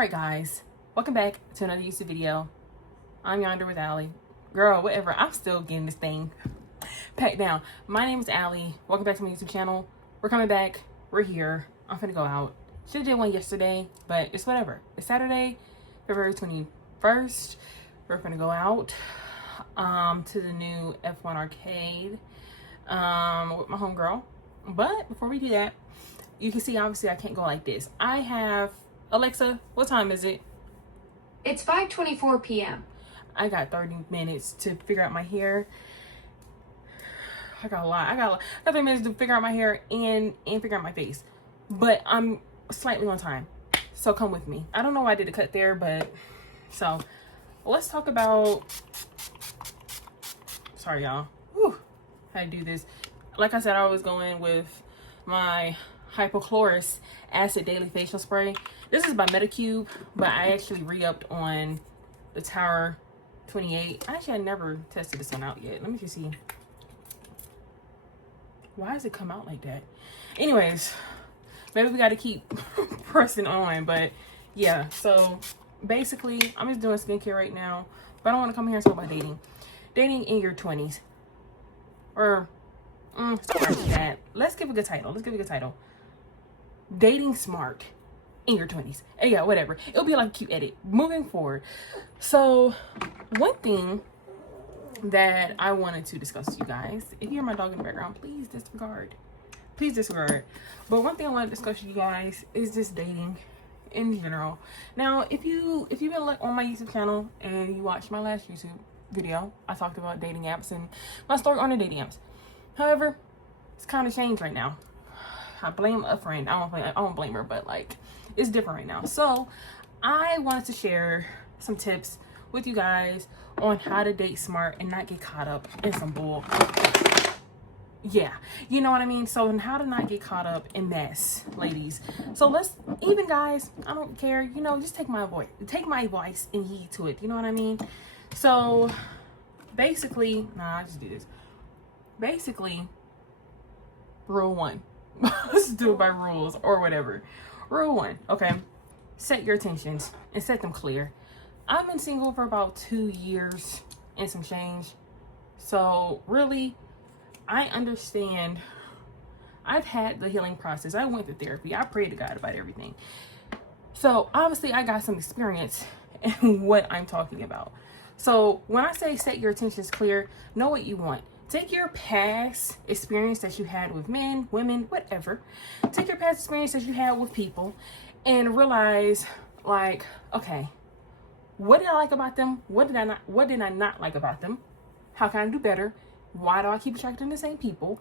Alright guys, welcome back to another YouTube video. I'm Yonder with Allie. Girl, whatever, I'm still getting this thing packed down. My name is Allie. Welcome back to my YouTube channel. We're coming back. We're here. I'm finna go out. Should've did one yesterday, but it's whatever. It's Saturday, February 21st. We're gonna go out to the new F1 arcade with my homegirl. But before we do that, you can see obviously I can't go like this. I have Alexa, what time is it? It's 5:24 p.m. I got 30 minutes to figure out my hair. I got 30 minutes to figure out my hair and figure out my face. But I'm slightly on time. So come with me. I don't know why I did a cut there, but so let's talk about, sorry y'all. Whew, how to do this. Like I said, I was going with my hypochlorous acid daily facial spray. This is by Metacube, but I actually re-upped on the Tower 28. Actually, I never tested this one out yet. Let me just see. Why does it come out like that? Anyways, maybe we got to keep pressing on, but yeah. So basically, I'm just doing skincare right now, but I don't want to come here and talk about dating. Dating in your 20s. Or, scratch that. Let's give a good title. Dating smart in your 20s. And yeah, whatever. It'll be like a cute edit. Moving forward. So, one thing that I wanted to discuss with you guys. If you hear my dog in the background, please disregard. Please disregard. But one thing I want to discuss with you guys is just dating in general. Now, if you've been like on my YouTube channel and you watched my last YouTube video, I talked about dating apps and my story on the dating apps. However, it's kind of changed right now. I blame a friend. I don't blame her, but like it's different right now. So I wanted to share some tips with you guys on how to date smart and not get caught up in some bull. Yeah, you know what I mean? So, and how to not get caught up in mess, ladies. So let's, even guys, I don't care, you know, just take my advice and heed to it. You know what I mean? So basically, I just do this. Basically, rule 1. Let's do it by rules or whatever. Rule 1, okay? Set your intentions and set them clear. I've been single for about 2 years and some change. So really, I understand. I've had the healing process. I went through therapy. I prayed to God about everything. So obviously I got some experience in what I'm talking about. So when I say set your intentions clear, know what you want. Take your past experience that you had with men, women, whatever. Take your past experience that you had with people and realize, like, okay, what did I like about them? What did I not like about them? How can I do better? Why do I keep attracting the same people?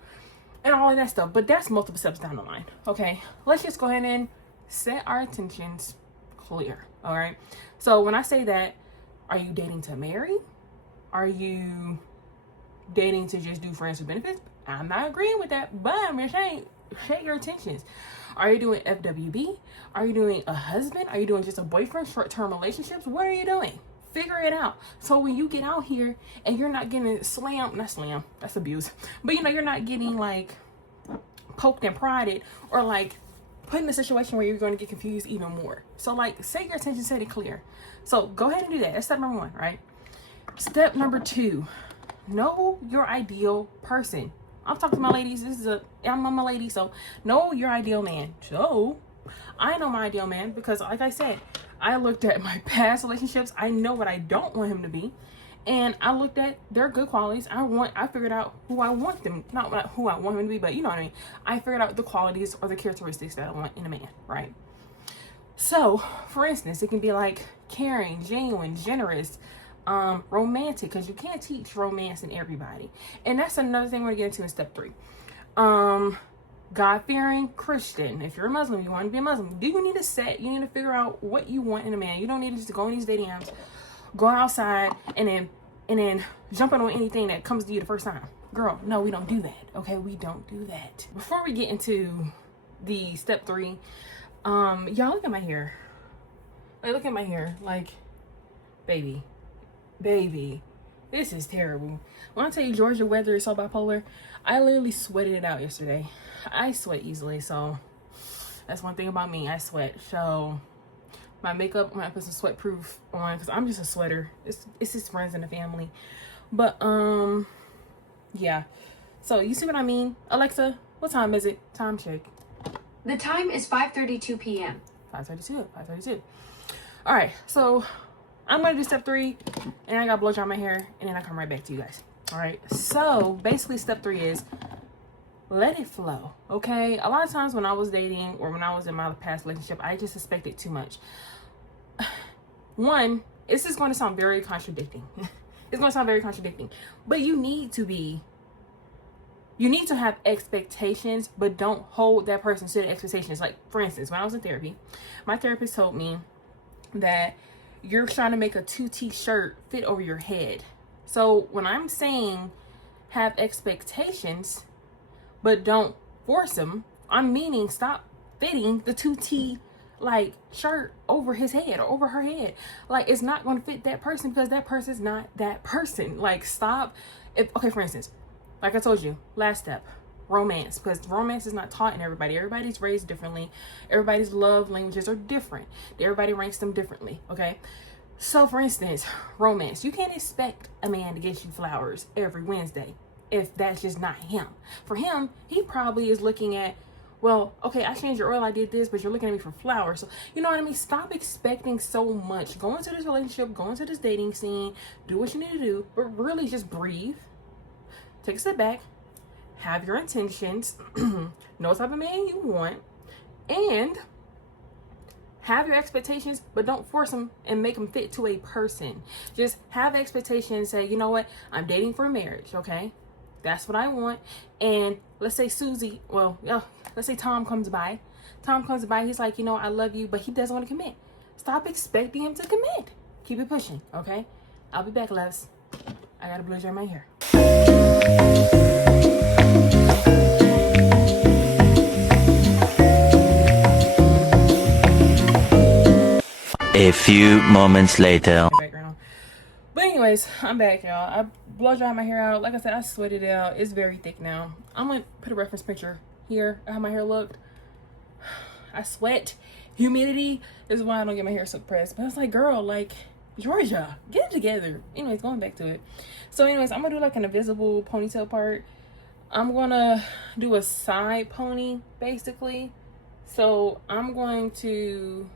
And all of that stuff. But that's multiple steps down the line. Okay, let's just go ahead and set our intentions clear. All right. So when I say that, are you dating to marry? Are you dating to just do friends with benefits? I'm not agreeing with that, but I'm just saying, set your intentions. Are you doing FWB? Are you doing a husband? Are you doing just a boyfriend, short-term relationships? What are you doing? Figure it out. So when you get out here and you're not getting not slam, that's abuse. But you know, you're not getting like poked and prodded or like put in a situation where you're going to get confused even more. So like, set your intention, set it clear. So go ahead and do that. That's step number 1, right? Step number 2, know your ideal person. I'm talking to my ladies. I'm a lady, so know your ideal man. So I know my ideal man because, like I said, I looked at my past relationships. I know what I don't want him to be, and I looked at their good qualities. I figured out who I want them, not who I want him to be, but you know what I mean. I figured out the qualities or the characteristics that I want in a man, right? So, for instance, it can be like caring, genuine, generous, romantic, because you can't teach romance in everybody. And that's another thing we're going to get into in step 3. God-fearing Christian. If you're a Muslim, you want to be a Muslim. You need to figure out what you want in a man. You don't need to just go on these dating apps, go outside, and then jump on anything that comes to you the first time. Girl, no, we don't do that. Okay, we don't do that. Before we get into the step 3, y'all look at my hair. Like, look at my hair. Like, baby, this is terrible. When I tell you Georgia weather is so bipolar, I literally sweated it out yesterday. I sweat easily, so that's one thing about me. I sweat. So my makeup. I'm gonna put some sweat proof on because I'm just a sweater. It's just friends and the family. But yeah. So you see what I mean? Alexa, what time is it? Time check. The time is 5:32 p.m. 5:32. All right, so I'm gonna do step 3, and I gotta blow dry my hair, and then I come right back to you guys. All right, so basically step 3 is let it flow. Okay, a lot of times when I was dating or when I was in my past relationship, I just expected too much. One, this is going to sound very contradicting. It's going to sound very contradicting, but you need to have expectations, but don't hold that person to the expectations. Like, for instance, when I was in therapy, my therapist told me that you're trying to make a 2T shirt fit over your head. So when I'm saying have expectations, but don't force them, I'm meaning stop fitting the 2T like shirt over his head or over her head. Like, it's not going to fit that person because that person's not that person. Like, stop. Okay, for instance, like I told you, last step, romance, because romance is not taught in everybody. Everybody's raised differently. Everybody's love languages are different. Everybody ranks them differently. Okay, so for instance, romance, you can't expect a man to get you flowers every Wednesday if that's just not him. For him, he probably is looking at, well, okay, I changed your oil, I did this, but you're looking at me for flowers. So, you know what I mean? Stop expecting so much. Go into this relationship, go into this dating scene, do what you need to do, but really just breathe. Take a step back, have your intentions, know what type of man you want, and have your expectations, but don't force them and make them fit to a person. Just have expectations, say, you know what, I'm dating for marriage, okay? That's what I want. And let's say Susie, let's say Tom comes by. He's like, you know, I love you, but he doesn't want to commit. Stop expecting him to commit. Keep it pushing, okay? I'll be back, loves. I gotta blow dry my hair. A few moments later. But anyways, I'm back, y'all. I blow dry my hair out. Like I said, I sweated it out. It's very thick now. I'm gonna put a reference picture here of how my hair looked. I sweat. Humidity is why I don't get my hair so pressed. But it's like, girl, like, Georgia, get it together. Anyways, going back to it. So anyways, I'm gonna do like an invisible ponytail part. I'm gonna do a side pony, basically. So I'm going to,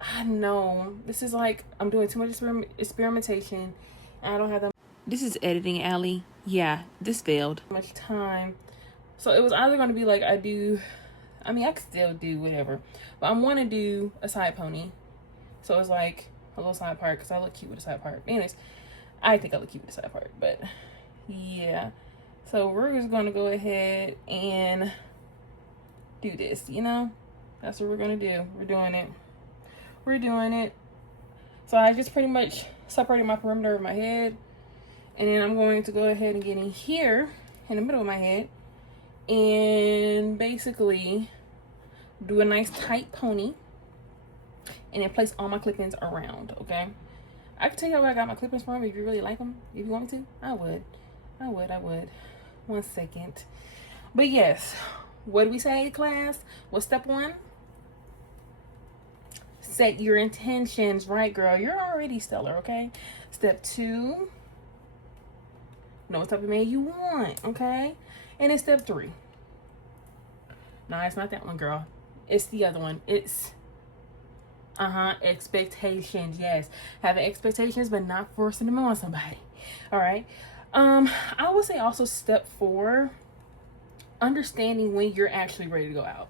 I know this is like, I'm doing too much experimentation. I don't have that. This is editing alley. Yeah, this failed. Much time. So it was either going to be like I could still do whatever, but I want to do a side pony. So it's like a little side part because I look cute with a side part. Anyways, I think I look cute with a side part, but yeah. So we're just going to go ahead and do this, you know? That's what we're going to do. We're doing it. So I just pretty much separated my perimeter of my head. And then I'm going to go ahead and get in here in the middle of my head and basically do a nice tight pony and then place all my clip-ins around, okay? I can tell you where I got my clip-ins from if you really like them. If you want me to, I would. 1 second. But yes, what do we say, class? What's step 1? Set your intentions, right, girl? You're already stellar, okay? Step 2, know what type of man you want, okay? And then step 3. No, it's not that one, girl. It's the other one. It's expectations. Yes, having expectations, but not forcing them on somebody. All right. I would say also step 4, understanding when you're actually ready to go out.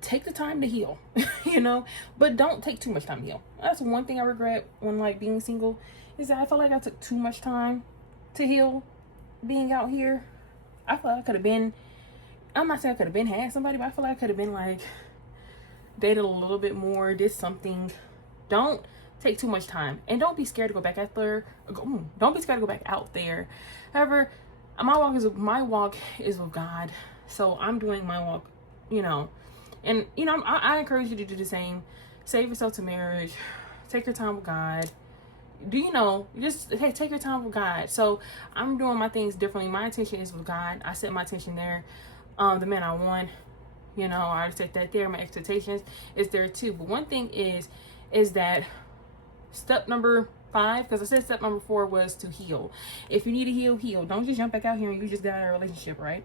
Take the time to heal, you know, but don't take too much time to heal. That's one thing I regret when like being single, is that I feel like I took too much time to heal being out here. I feel like I could have been, I'm not saying I could have been had somebody, but I feel like I could have been like dated a little bit more, did something. Don't take too much time, and don't be scared to go back out there. Don't be scared to go back out there. However, my walk is with God, so I'm doing my walk, you know. And, you know, I encourage you to do the same. Save yourself to marriage. Take your time with God. Take your time with God. So I'm doing my things differently. My intention is with God. I set my intention there. The man I want, You know, I already said that there. My expectations is there too. But one thing is that step number 5, because I said step number 4 was to heal. If you need to heal, heal. Don't just jump back out here and you just got out of a relationship, right?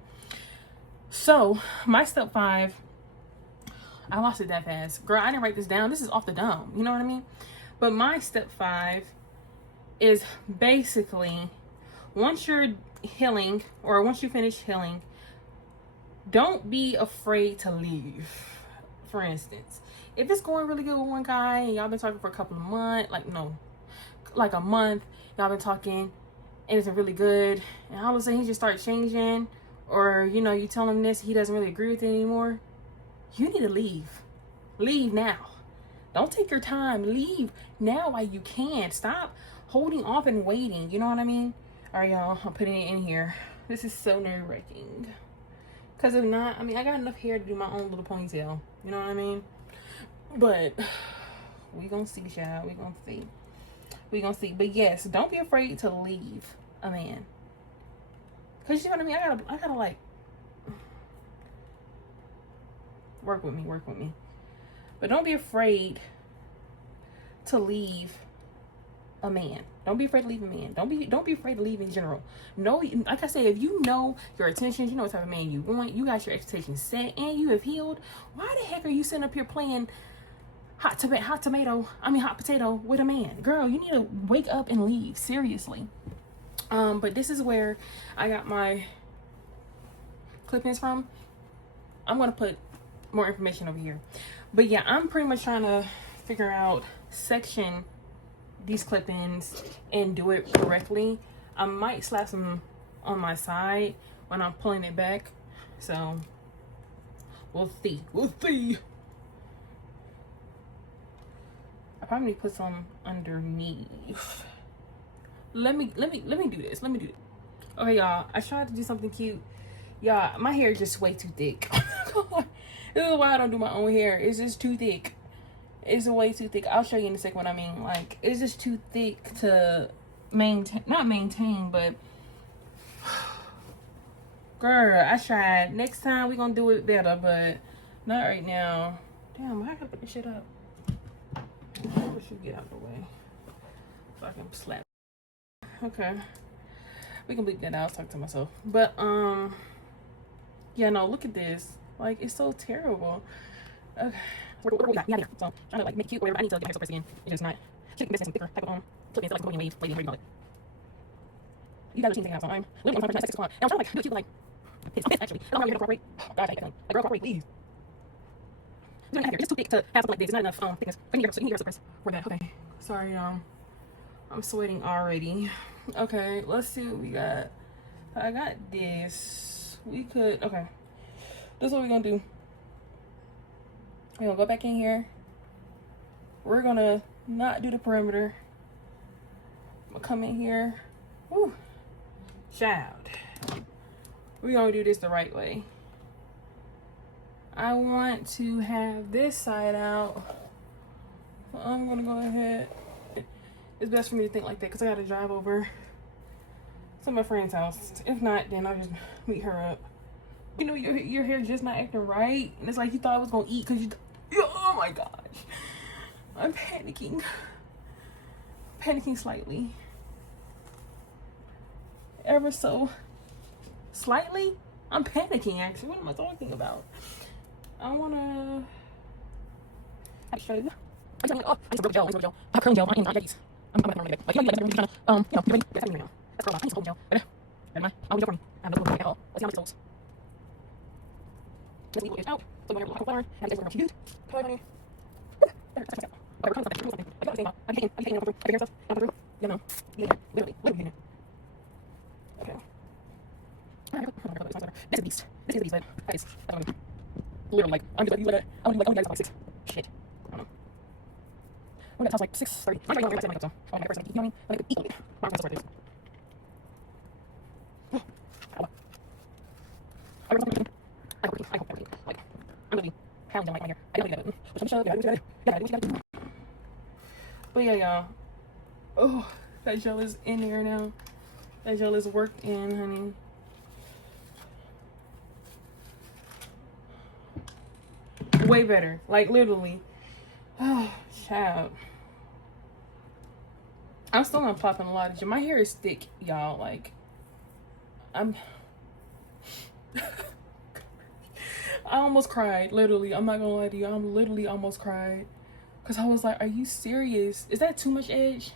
So my step 5, I lost it that fast. Girl, I didn't write this down. This is off the dome. You know what I mean? But my step 5 is basically, once you're healing, or once you finish healing, don't be afraid to leave. For instance, if it's going really good with one guy and y'all been talking for a couple of months, like a month, y'all been talking and it's been really good, and all of a sudden he just starts changing, or you know, you tell him this, he doesn't really agree with it anymore, you need to leave. Leave now. Don't take your time. Leave now while you can. Stop holding off and waiting. You know what I mean? All right, y'all, I'm putting it in here. This is so nerve-wracking. Because if not, I mean, I got enough hair to do my own little ponytail. You know what I mean? But we gonna see, child. We gonna see. We gonna see. But yes, don't be afraid to leave a man. Because you know what I mean? I gotta like, work with me. But don't be afraid to leave a man. Don't be afraid to leave a man. Don't be afraid to leave in general. No, like I said, if you know your intentions, you know what type of man you want, you got your expectations set, and you have healed, why the heck are you sitting up here playing hot potato with a man? Girl, you need to wake up and leave. Seriously. But this is where I got my clip-ins from. I'm gonna put more information over here. But yeah, I'm pretty much trying to figure out section these clip-ins and do it correctly. I might slap some on my side when I'm pulling it back, so we'll see. I probably need to put some underneath. Let me do this. Okay, y'all, I tried to do something cute. Y'all, my hair is just way too thick. This is why I don't do my own hair. It's just too thick. It's way too thick. I'll show you in a second what I mean. Like, it's just too thick to not maintain, but girl, I tried. Next time we gonna do it better, but not right now. Damn, I gotta put this shit up. I should get out of the way so I can slap. Okay, we can bleep that out. I was talking to myself, but yeah, no, look at this. Like, it's so terrible. Okay. What we got? Yeah, so trying to like make it cute or whatever. I need to get my press again. It's just not. Should business and thicker type of clip-ins like Korean wave, lady, whatever you call it. You gotta change things out. So I'm literally on 6 o'clock. And I'm trying to like do it cute, like it's actually. I don't know how you're gonna cooperate. Oh, gosh, I hate that. Like, girl, cooperate, please. It's just too thick to have something like this. It's not enough thickness. I need to get press for that. Okay. Sorry, I'm sweating already. Okay, let's see what we got. I got this. We could. Okay. This is what we're gonna do. We're gonna go back in here. We're gonna not do the perimeter. I'm gonna come in here. Woo. Child. We're gonna do this the right way. I want to have this side out. So I'm gonna go ahead. It's best for me to think like that because I gotta drive over to my friend's house. If not, then I'll just meet her up. You know, your hair just not acting right, and it's like you thought I was gonna eat because oh my gosh, I'm panicking slightly, ever so slightly. I'm panicking actually. What am I talking about? I wanna show you. I just broke gel. Pop curling gel. I'm diabetes. I'm not gonna like you know, you're trying to you ready? That's me right now. That's for a lot. I need some gel. Better mind. I'll for me. I'm not looking at all. Let's see how much it goes. Let's leave it out. So when you're looking for and it's going to use. Come on, honey. I can't through. Through. You know. Yeah, literally. Okay. This is a beast, but that is literally like I'm just like I only got like 6. Shit. I don't know. When that sounds like 6:30. I'm going to set my so I'm going to you know what I mean? Like equally. I'm going to this. I hope like I'm gonna be pounding like my hair. I don't do that. But yeah, y'all. Oh, that gel is in here now. That gel is worked in, honey. way better. Like, literally. Oh, child. I'm still not popping a lot of. My hair is thick, y'all. Like, I almost cried. Literally, I'm not gonna lie to you. I'm literally almost cried. Because I was like, are you serious? Is that too much edge?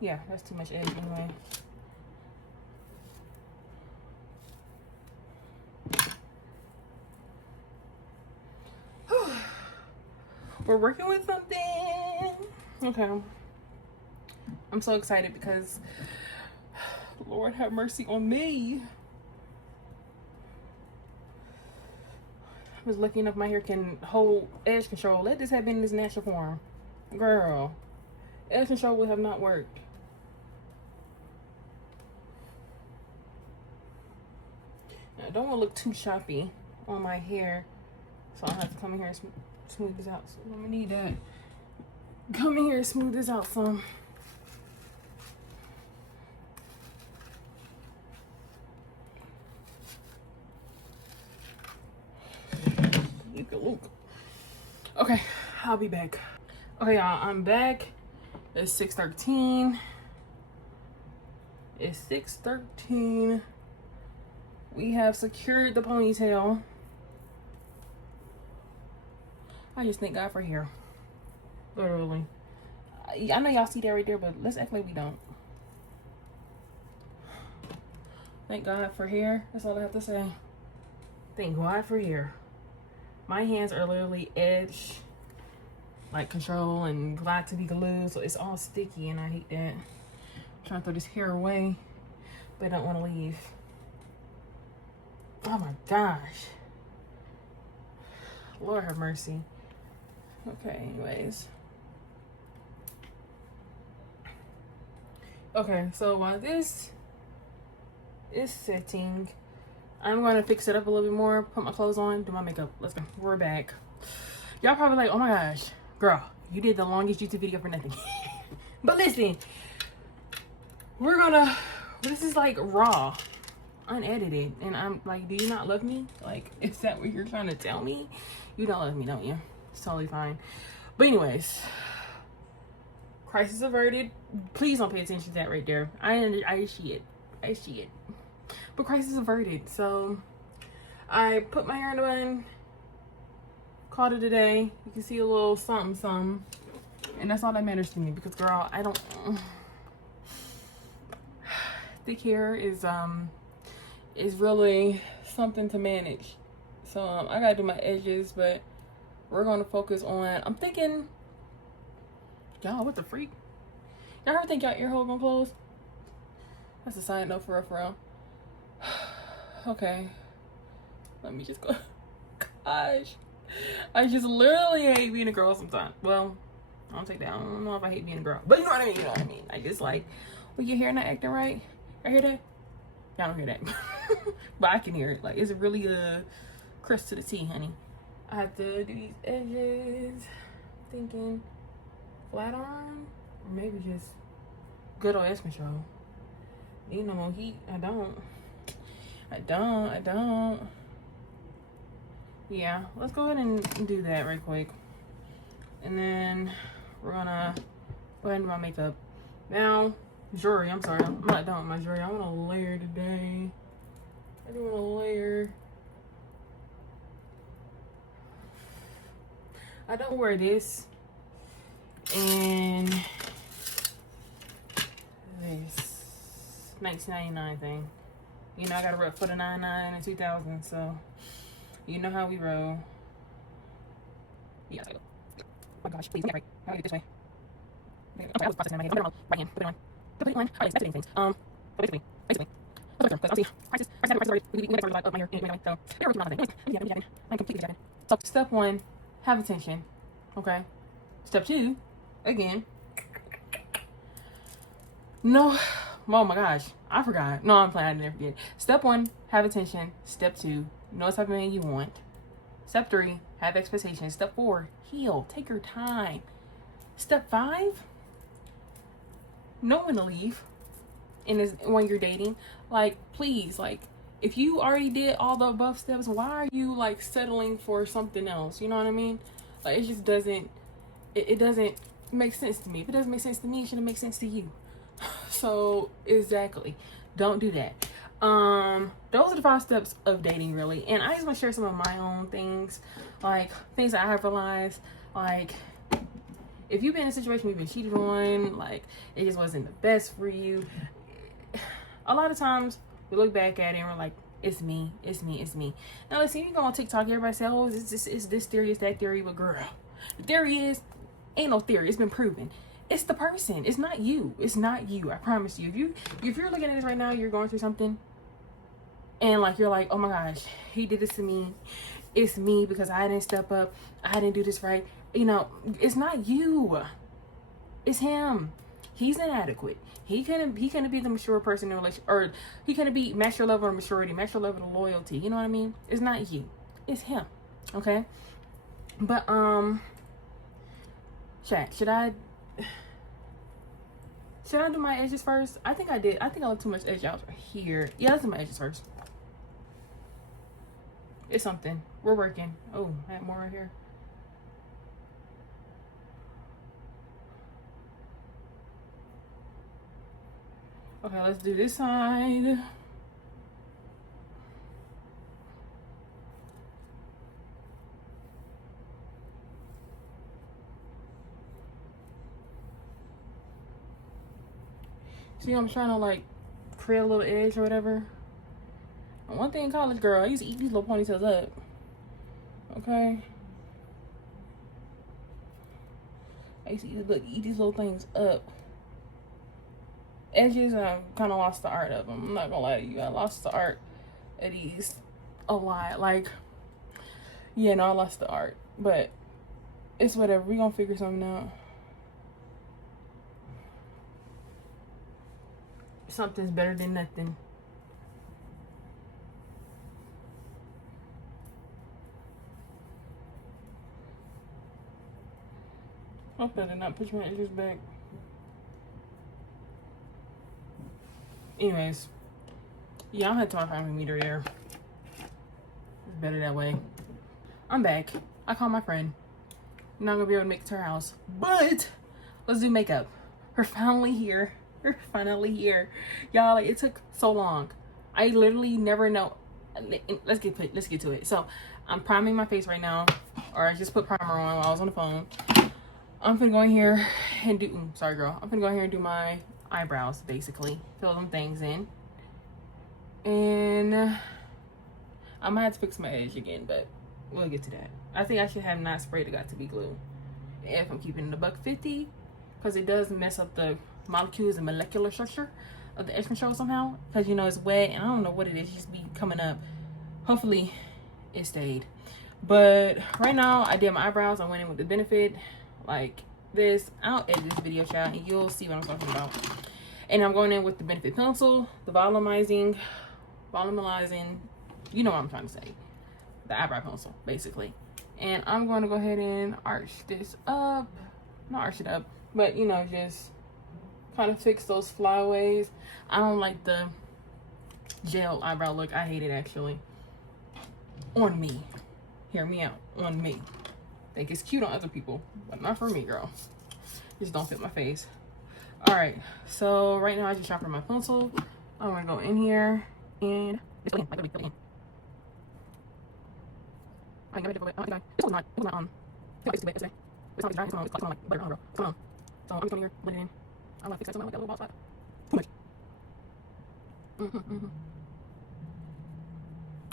Yeah, that's too much edge anyway. We're working with something. Okay. I'm so excited because Lord have mercy on me. I was lucky enough my hair can hold edge control. Let this have been in its natural form. Girl, edge control would have not worked. Now, I don't want to look too choppy on my hair, so I'll have to come in here and smooth this out. So I'm gonna need that. Come in here and smooth this out some. Okay, I'll be back. Okay, y'all, I'm back. It's 6:13. It's 6:13. We have secured the ponytail. I just thank God for hair. Literally. I know y'all see that right there, but let's act like we don't. Thank God for hair. That's all I have to say. Thank God for hair. My hands are literally edge, like control and glad to be glued, so it's all sticky and I hate that. I'm trying to throw this hair away, but I don't want to leave. Oh my gosh. Lord have mercy. Okay, anyways. Okay, so while this is setting, I'm going to fix it up a little bit more, put my clothes on, do my makeup. Let's go. We're back. Y'all probably like, oh my gosh, girl, you did the longest YouTube video for nothing. But listen, we're gonna, this is like raw, unedited. And I'm like, do you not love me? Like, is that what you're trying to tell me? You don't love me, don't you? It's totally fine. But anyways, crisis averted. Please don't pay attention to that right there. I see it. I see it. But crisis averted. So I put my hair in a bun, called it a day. You can see a little something, and that's all that matters to me. Because girl, I don't. Thick hair is really something to manage. So I gotta do my edges, but we're gonna focus on. I'm thinking, y'all, what the freak? Y'all ever think y'all ear hole gonna close? That's a side note for real. Okay, let me just go. Gosh, I just literally hate being a girl sometimes. Well, I don't take that. I don't know if I hate being a girl, but you know what I mean. You know what I mean. I just like, well, your hair not acting right. I hear that. Y'all don't hear that, but I can hear it. Like, it's really crisp to the T, honey. I have to do these edges. Thinking flat iron, or maybe just good old edge control. Need no more heat. I don't. Yeah, let's go ahead and do that right quick. And then we're gonna go ahead and do my makeup. Now, jewelry, I'm sorry. I'm not done with my jewelry. I want to layer today. I do want to layer. I don't wear this and this $19.99 thing. You know, I gotta rep for the 99 and 2000, so you know how we roll. Yeah. Oh my gosh, please, right. How do I get this way? I'm sorry, I was processing in my head. I'm right hand. Put it on. Put it on. Oh, it's things. So basically. Because I see prices already. We make a lot of my hair anyway, so they're working on the thing. I'm completely jabbing. So step 1, have attention. Okay. Step 2, again. No. Oh my gosh, I forgot. No, I'm playing. I never forget. Step 1, have attention. Step 2, know what type of man you want. Step 3, have expectations. Step 4, heal. Take your time. Step 5, know when to leave. And is when you're dating, like, please, like, if you already did all the above steps, why are you like settling for something else? You know what I mean? Like, it just doesn't, it doesn't make sense to me. If it doesn't make sense to me, it shouldn't make sense to you. So exactly, don't do that. Those are the 5 steps of dating, really. And I just want to share some of my own things, like things that I have realized. Like, if you've been in a situation where you've been cheated on, like it just wasn't the best for you, a lot of times we look back at it and we're like, it's me. Now listen, you go on TikTok, everybody say, oh, it's this theory, it's that theory. But girl, the theory is, ain't no theory, it's been proven. It's the person, it's not you. I promise you. If you're looking at this right now, you're going through something, and like you're like, oh my gosh, he did this to me. It's me because I didn't step up. I didn't do this right. You know, it's not you. It's him. He's inadequate. He couldn't be the mature person in a relationship, or he couldn't be match your level of maturity, match your level of loyalty. You know what I mean? It's not you. It's him. Okay? But chat, should I do my edges first? I think I did. I think I left too much edge out here. Yeah, let's do my edges first. It's something. We're working. Oh, I have more right here. Okay, let's do this side. See, I'm trying to like create a little edge or whatever. And one thing in college, girl, I used to eat these little ponytails up. Okay. I used to eat these little things up. Edges, I kind of lost the art of them. I'm not gonna lie to you, I lost the art of these a lot. Like, yeah, no, I lost the art, but it's whatever. We gonna figure something out. Something's better than nothing. Hope I did not push my edges back. Anyways, yeah, I'll head to my family meter there. It's better that way. I'm back. I called my friend. I'm not gonna be able to make it to her house, but let's do makeup. We're finally here. Y'all, like, it took so long. I literally never know. Let's get to it. So I'm priming my face right now, or I just put primer on while I was on the phone. I'm gonna go in here and do. Sorry, girl. I'm gonna go in here and do my eyebrows, basically fill them things in, and I might have to fix my edge again, but we'll get to that. I think I should have not sprayed the got to be glue if I'm keeping it $1.50, because it does mess up the molecules and molecular structure of the edge control somehow, because you know it's wet and I don't know what it is, just be coming up. Hopefully it stayed. But right now I did my eyebrows. I went in with the Benefit like this. I'll edit this video, child, and you'll see what I'm talking about. And I'm going in with the Benefit pencil, the volumizing, you know what I'm trying to say, the eyebrow pencil, basically. And I'm going to go ahead and arch this up, not arch it up, but you know, just kind of fix those flyaways. I don't like the gel eyebrow look. I hate it, actually. On me. Hear me out. On me. Think it's cute on other people, but not for me, girl. Just don't fit my face. All right, so right now I just sharpened my pencil. I'm gonna go in here and just go in, like go in. I ain't gonna do it. This was not it's too wet. It's not dry. It's on like butter on, girl. Come on. So I'm just going here, blend it in. I'm gonna fix that something like that little ball spot. Too much.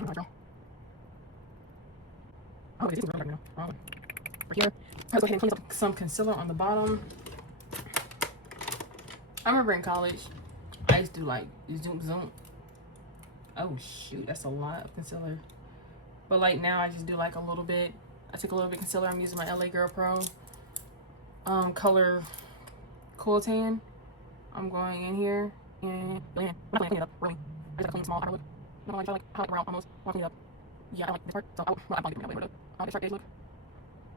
All right, girl. Oh, this is really dark now. For here, let's go ahead and clean up some concealer on the bottom. I remember in college, I used to like zoom. Oh shoot, that's a lot of concealer. But like now I just do like a little bit. I take a little bit of concealer. I'm using my LA Girl Pro color Cool Tan. I'm going in here and blend. I'm not cleaning it up, really. I just gotta clean small outer lip. You know, like, I like how it around almost. I'll clean it up. Yeah, I like this part. So I'm gonna get rid of this sharp edge look.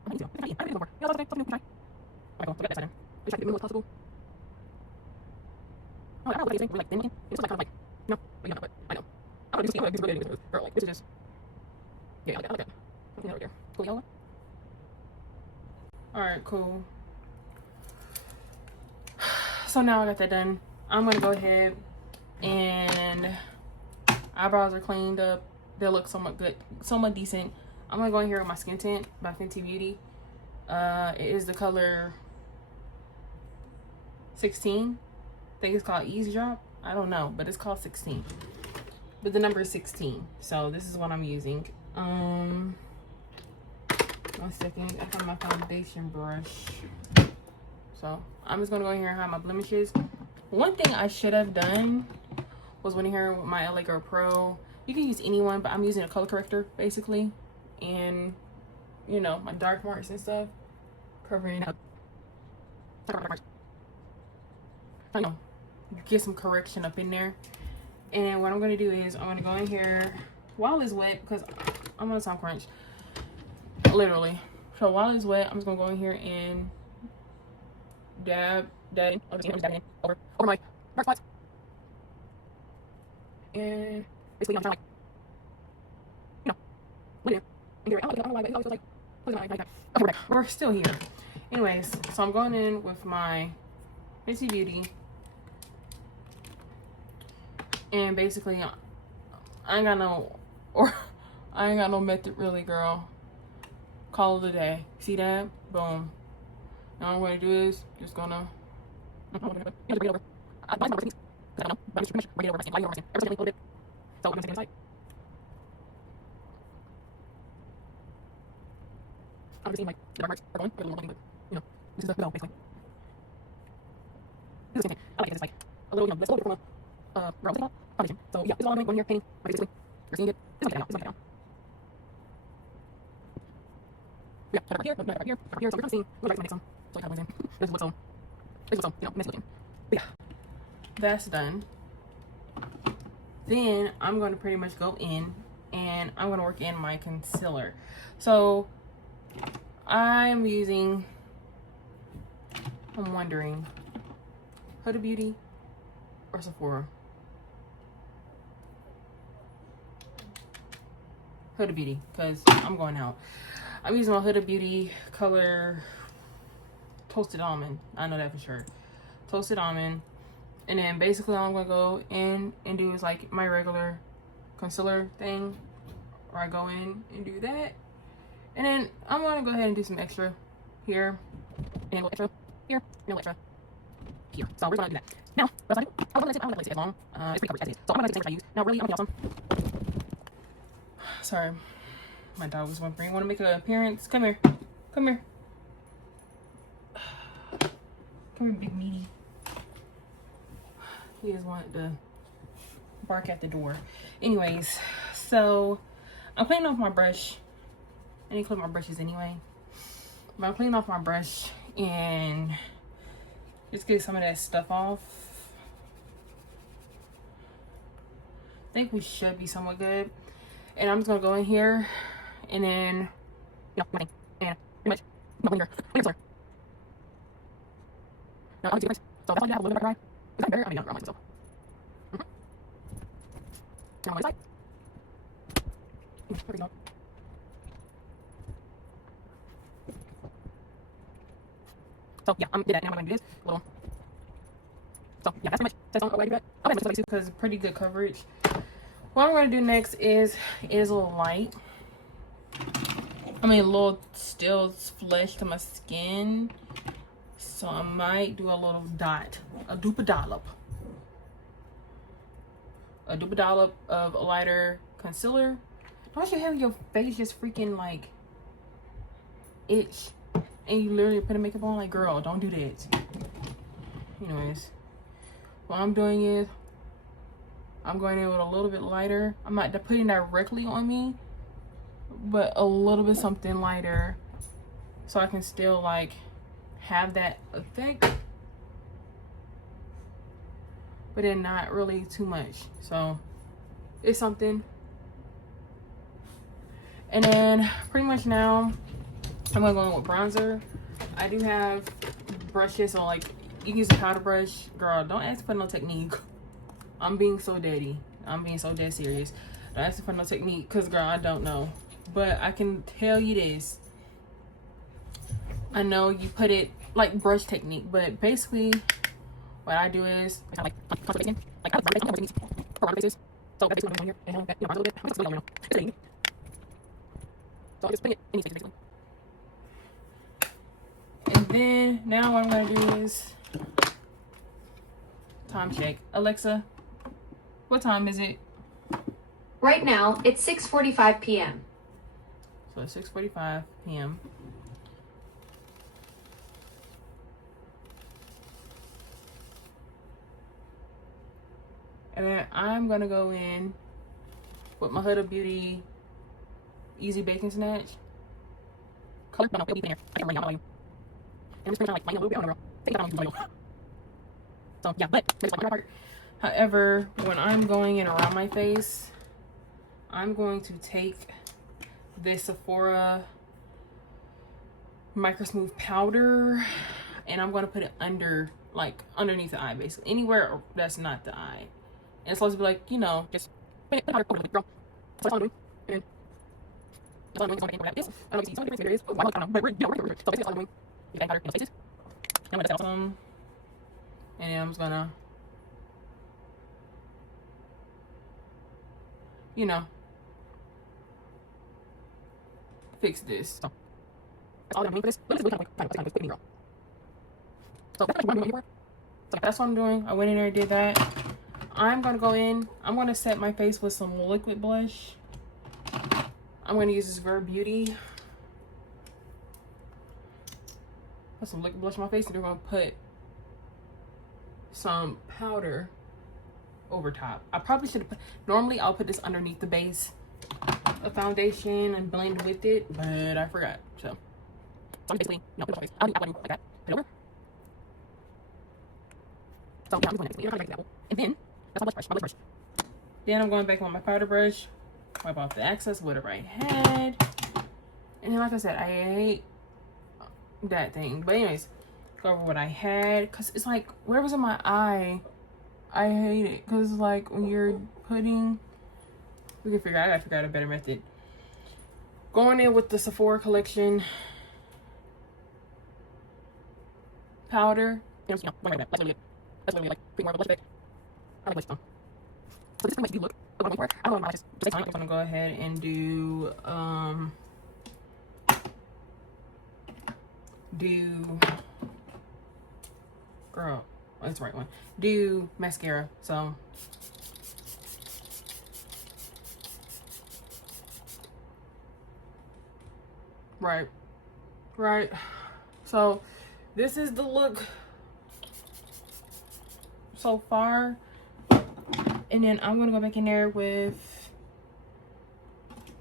I need to. I didn't before. Yeah, that's okay. Something new. Try. Alright, cool. So get that side in. Just try to get the middle as possible. I'm like, I don't know what these things really like thin looking. It's like kind of like, no, but yeah, but I know. I don't know, do this girl, like, this is just, yeah, I like that. Something right there. Cool, yellow. Alright, cool. So now I got that done. I'm gonna go ahead and eyebrows are cleaned up. They look somewhat good, somewhat decent. I'm gonna go in here with my skin tint by Fenty Beauty. It is the color 16. I think it's called Ease Drop. I don't know, but it's called 16. But the number is 16. So this is what I'm using. 1 second. I have my foundation brush. So I'm just gonna go in here and hide my blemishes. One thing I should have done was went in here with my LA Girl Pro. You can use anyone, but I'm using a color corrector basically, and you know, my dark marks and stuff, covering up. You know, get some correction up in there. And what I'm gonna do is I'm gonna go in here while it's wet, because I'm on a time crunch, literally. So while it's wet, I'm just gonna go in here and dab in, over my dark spots. And basically I'm trying to, like, you know, lean in and get it. I don't know why, but it always feels like that. Okay, we're still here. Anyways, so I'm going in with my Fenty Beauty. And basically, I ain't got no method really, girl. Call it a day. See that? Boom. Now what I'm gonna do is just gonna. So I'm gonna take it inside. I'm just seeing like the dark marks are going, but you know, this is the middle basically. This is the same thing. I like it. It's like a little, you know, let's go from a brown foundation. So yeah, this is all I'm doing when you're painting. Basically, you're seeing it. This is like that now. Yeah, right here, right here. So you're kind of seeing what I make some. So I kind of blends in. This is what's so, you know, nice looking. But yeah, that's done. Then I'm going to pretty much go in and I'm going to work in my concealer. So I'm using, I'm wondering, Huda Beauty or Sephora? Huda Beauty, because I'm going out. I'm using my Huda Beauty color Toasted Almond. I know that for sure. Toasted Almond. And then basically all I'm going to go in and do is like my regular concealer thing. Where I go in and do that. And then I'm going to go ahead and do some extra here. And go extra here. And go extra here. So we're going to do that. Now, what I do? I don't want to let it as long. It's pretty covered as it is. So I'm going to take the same brush I use. Now really, I'm going to get some. Sorry. My dog was whimpering. Want to make an appearance? Come here. Come here. Come here, big meaty. He just wanted to bark at the door. Anyways, so I'm cleaning off my brush. I need to clean my brushes anyway. But I'm cleaning off my brush and just get some of that stuff off. I think we should be somewhat good. And I'm just gonna go in here and then, you know, nothing. And pretty much, no finger. Now, I don't see the difference. So that's all you have, a little bit of dry. Is that better? I mean, I don't mind myself. Now on my side. There we go. So yeah, did that. Now I'm gonna do this little. So yeah, that's pretty much. That's all I do that. Okay, because it's pretty good coverage. What I'm gonna do next is a little light. I mean, a little still flesh to my skin. So I might do a little dot, a duper dollop of a lighter concealer. Don't you have your face just freaking like itch and you literally put a makeup on? Like, girl, don't do that. Anyways, what I'm doing is I'm going in with a little bit lighter. I'm not putting directly on me, but a little bit something lighter so I can still like have that effect, but then not really too much. So it's something. And then pretty much now I'm gonna go in with bronzer. I do have brushes, so like You can use a powder brush. Girl, don't ask for no technique. I'm being so daddy. I'm being so dead serious. Don't ask for no technique, because, girl, I don't know. But I can tell you this. I know you put it like brush technique, but basically what I do is I kind of like again. Like I have a base for round bases. So that's basically what I'm doing here. And that, you know, a little bit. It's really, it's really. So I'm just putting it in these spaces basically. And then now what I'm gonna do is time check. Alexa, what time is it? Right now, it's 6:45 p.m. So it's 6:45 p.m. And then I'm gonna go in with my Huda Beauty Easy Bacon Snatch. Color, no, it'll be in there. I can bring out you. And I'm just gonna like lighten a little bit on the roll. Take that on the roll. So yeah, but there's like my part. However, when I'm going in around my face, I'm going to take this Sephora Micro Smooth powder, and I'm gonna put it under, like underneath the eye, basically anywhere that's not the eye. And it's supposed to be like, you know, just put powder over the girl. So that's all I'm doing. And that's all I'm doing. Is like this. I don't know if you see some difference areas. I don't know, but we're, you know, we're. So basically that's all I'm doing. You got powder in those places. I'm gonna do some, and then I'm just gonna, you know, fix this. So that's all I'm doing for this. Look at this really kind of quick, girl. So that's what I'm doing here. So that's what I'm doing. I went in there and did that. I'm gonna go in. I'm gonna set my face with some liquid blush. I'm gonna use this Verb Beauty. Put some liquid blush on my face, and then we're gonna put some powder over top. I probably should have put, normally I'll put this underneath the base of foundation and blend with it, but I forgot. So I'm basically, you know, put it on my face. I'll do like that. Put it over. So yeah, I'm just going to do and then that's my blush brush. Then I'm going back on my powder brush, wipe off the excess, whatever I had. And then like I said, I hate that thing. But anyways, go over what I had, because it's like whatever's in my eye, I hate it. Because like when you're putting, I gotta figure out a better method. Going in with the Sephora collection powder, you know, like that. That's literally like putting more of a blush effect. I like blush on. So this thing makes you look a little more. I don't know, just take time. I'm gonna go ahead and do girl, oh, that's the right one. Do mascara. So right. So this is the look so far. And then I'm gonna go back in there with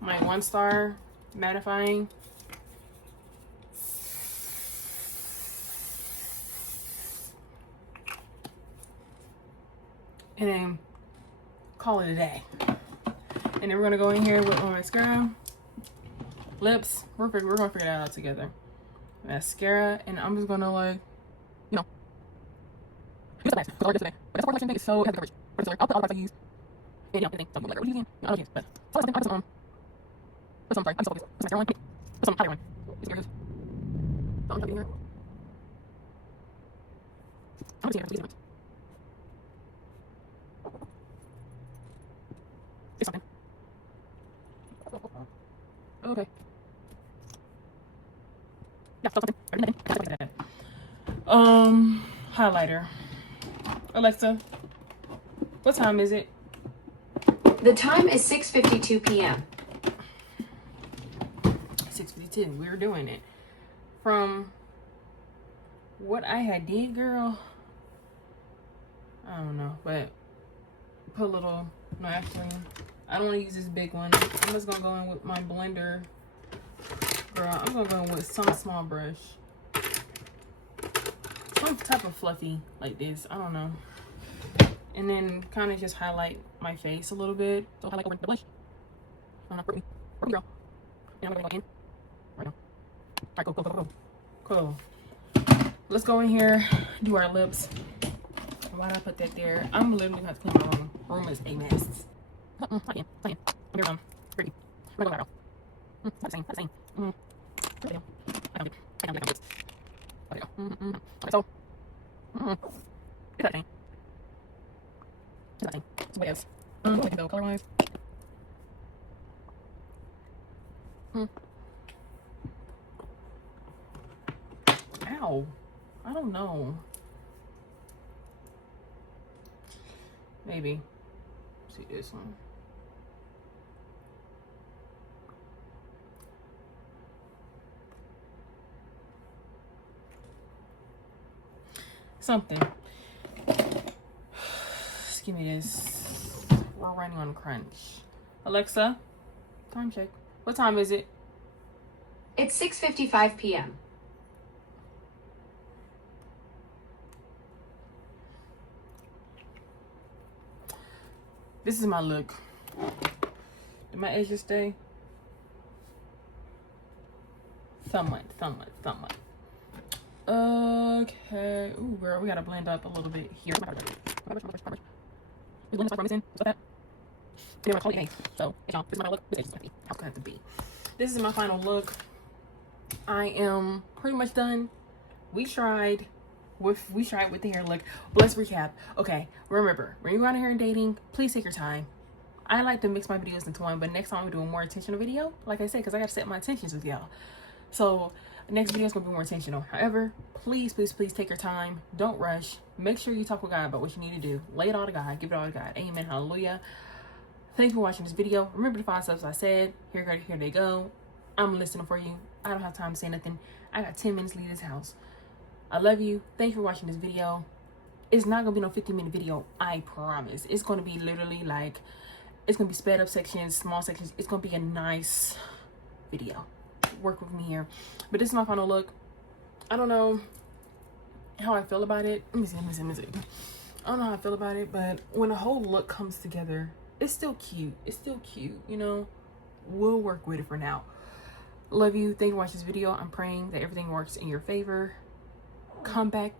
my 1-star mattifying. And then call it a day. And then we're gonna go in here with my mascara, lips. We're gonna figure that out together. Mascara, and I'm just gonna like, you know, use the best. Because I like this today. But that's collection thing is so heavy coverage. But it's like, I'll put all the products I use. And you know, everything. So I'm like, what are you using? I don't use, but so I put some sorry, I'm so focused. Put some mascara on. Put some highlighter on. It's serious. So I'm trying to here. I'm gonna see here. Say something. Okay. Yeah, so something. Highlighter. Alexa, what time is it? The time is 6:52 p.m. 6:52. We're doing it. From what I had did, girl, I don't know, but put a little, no, actually, I don't want to use this big one. I'm just gonna go in with my blender. Girl, I'm gonna go in with some small brush. Some type of fluffy like this. I don't know. And then kind of just highlight my face a little bit. So highlight over the blush. I don't know, for me, girl. And I'm gonna go in right now. All right, go. Cool. let's go in here, do our lips. Why did I put that there? I'm literally gonna have to clean my room. Room is a mess. Color-wise. Ow. I don't know. Maybe. See this one. Something. Just give me this. We're running on crunch. Alexa, time check. What time is it? It's 6:55 p.m. This is my look. Did my edges stay? Somewhat. Okay. Ooh, girl, we gotta blend up a little bit here. We blend this right in. What's that? They were calling it. So, this is my look. This is how can it have to be? This is my final look. I am pretty much done. We tried with the hair look. But let's recap. Okay, remember, when you go out here and dating, please take your time. I like to mix my videos into one, but next time we're doing a more intentional video, like I said, because I got to set my intentions with y'all. So next video is going to be more intentional. However, please take your time. Don't rush. Make sure you talk with God about what you need to do. Lay it all to God. Give it all to God. Amen. Hallelujah. Thanks for watching this video. Remember the 5 steps I said. Here they go. I'm listening for you. I don't have time to say nothing. I got 10 minutes to leave this house. I love you. Thanks for watching this video. It's not going to be no 15-minute video. I promise. It's going to be literally like, it's going to be sped up sections, small sections. It's going to be a nice video. Work with me here. But this is my final look. I don't know how I feel about it. Let me see. I don't know how I feel about it, but when the whole look comes together, it's still cute. You know, we'll work with it for now. Love you. Thank you for watching this video. I'm praying that everything works in your favor. Come back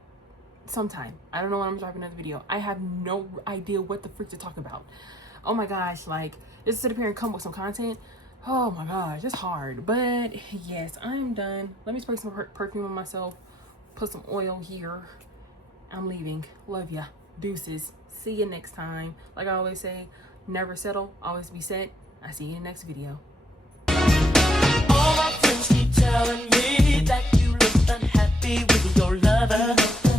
sometime. I don't know when I'm dropping another video. I have no idea what the freak to talk about. Oh my gosh, like, just sit up here and come with some content. Oh my gosh, it's hard. But yes, I'm done. Let me spray some perfume on myself. Put some oil here. I'm leaving. Love ya. Deuces. See you next time. Like I always say, never settle, always be set. I see you in the next video. All my friends keep telling me that you look unhappy with your lover.